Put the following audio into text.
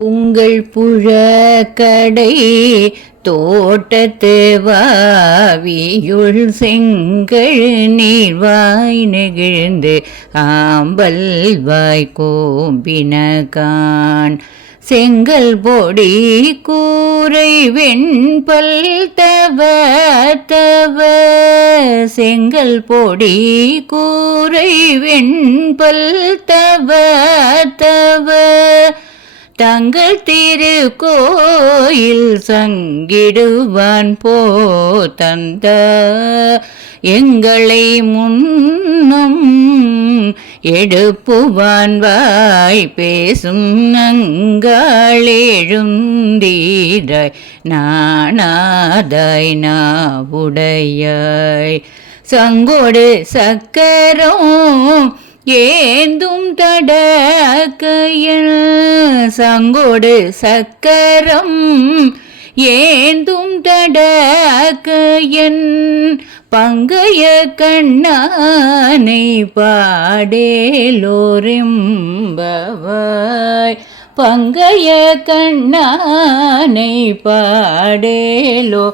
உங்கள் புழக்கடை தோட்டத்து வாவியுள் செங்கழ் நீர்வாய் நெகிழ்ந்து ஆம்பல் வாய் கோம்பினகான் செங்கல் பொடி கூரை வெண்பல் தவ தவ செங்கல் பொடி கூரை வெண்பல் தவ தவ தங்கள் திருக்கோயில் சங்கிடுவான் தந்த எங்களை முன்னும் எடுப்புவான் வாய் பேசும் நங்காளெழுந்தீராய் நாணாதாய் நாவுடையாய் சங்கோடு சக்கரம் ஏந்தும் தடக்கையல் சங்கோடு சக்கரம் ஏந்தும் தடக்கையன் பங்கைய கண்ணானை பாடேலோரெம்பவாய் பங்கைய கண்ணானை பாடேலோரெம்பவாய்.